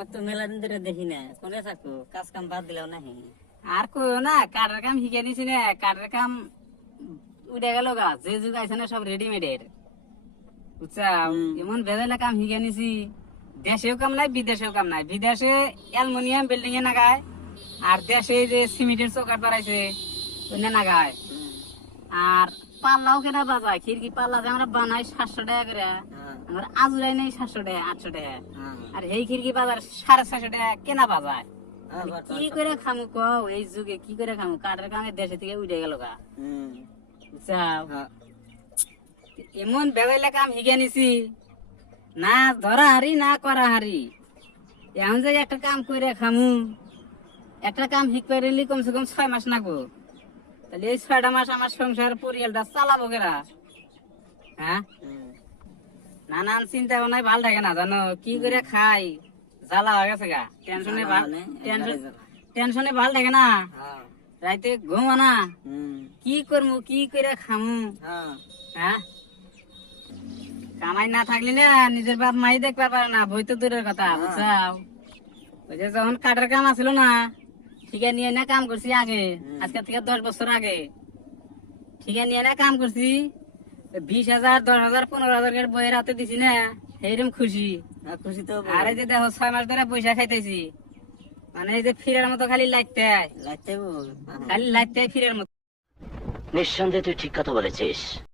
তোমার তো মেলা দিন ধরে দেখি না, কোনে থাকো, কাজ কাম বাদ দিলাও নাহি? আর কইও না, কাঠের কাম শিখে নিছি না। কাঠের কাম উঠে গেল গা, যে যুগ আছে না সব রেডিমেডের, বুঝছাও। এমন বেজাইলা কাম শিখে নিছি, দেশেও কাম নাই বিদেশেও কাম নাই। বিদেশে অ্যালুমিনিয়াম বিল্ডিং এ নাগায়, আর দেশে যে সিমেন্টের চৌকাট বাড়াইছে ওইনে নাগায়। আর পাল্লাও কেনা বাজায়, খিড়কি পাল্লা যে আমরা বানাই 700 টাকা করে, আমার আজুরাই নেই 700 টাকা 800 টাকা। আর এই খিড়কি বাজার 650 টাকা কেনা বাজায়। কি করে খামু কও, এই যুগে কি করে খামু? কাঠের কামে দেশে থেকে উঠে গেল গা, বুঝছাও। এমন বেজাইলা কাম শিখে নিছি, না ধরা হারি না করা হারি। এখন যে একটা কাম করে খামু, একটা কাম শিখতে পারলি কমসে কম 6 মাস লাগবো। তাহলে এই 6টা মাস আমার সংসার পরিয়ালটা চালাবো কেরা? হ্যাঁ, নানান চিন্তা ভাবনায় ভাল থাকে না, জানো কি করে খাই, জ্বালা হয়ে গেছে গা। টেনশনে ভাল থাকে না, রাইতে ঘুমা না, কি করবো কি করে খামু। হ্যাঁ, কামাই না থাকলে না নিজের বাপ মাই দেখতে পারে না, বই তো দূরের কথা, বুঝছাও। ওই যে যখন কাঠের কাম আসছিল না, ঠিকা নিয়ে না কাম করছি আগে, আজকে থেকে 10 বছর আগে ঠিকা নিয়ে না কাম করছি। 20,000 10,000 15,000 বইয়ের হাতে দিছি না, সেইরকম খুশি। খুশি তো। আর এই যে দেখো 6 মাস ধরে পয়সা খাইতেছি, মানে এই যে ফিরার মতো খালি লাগতে লাগতে খালি লাগতে ফিরার মতো। নিঃসন্দেহে তুই ঠিক কথা বলেছিস।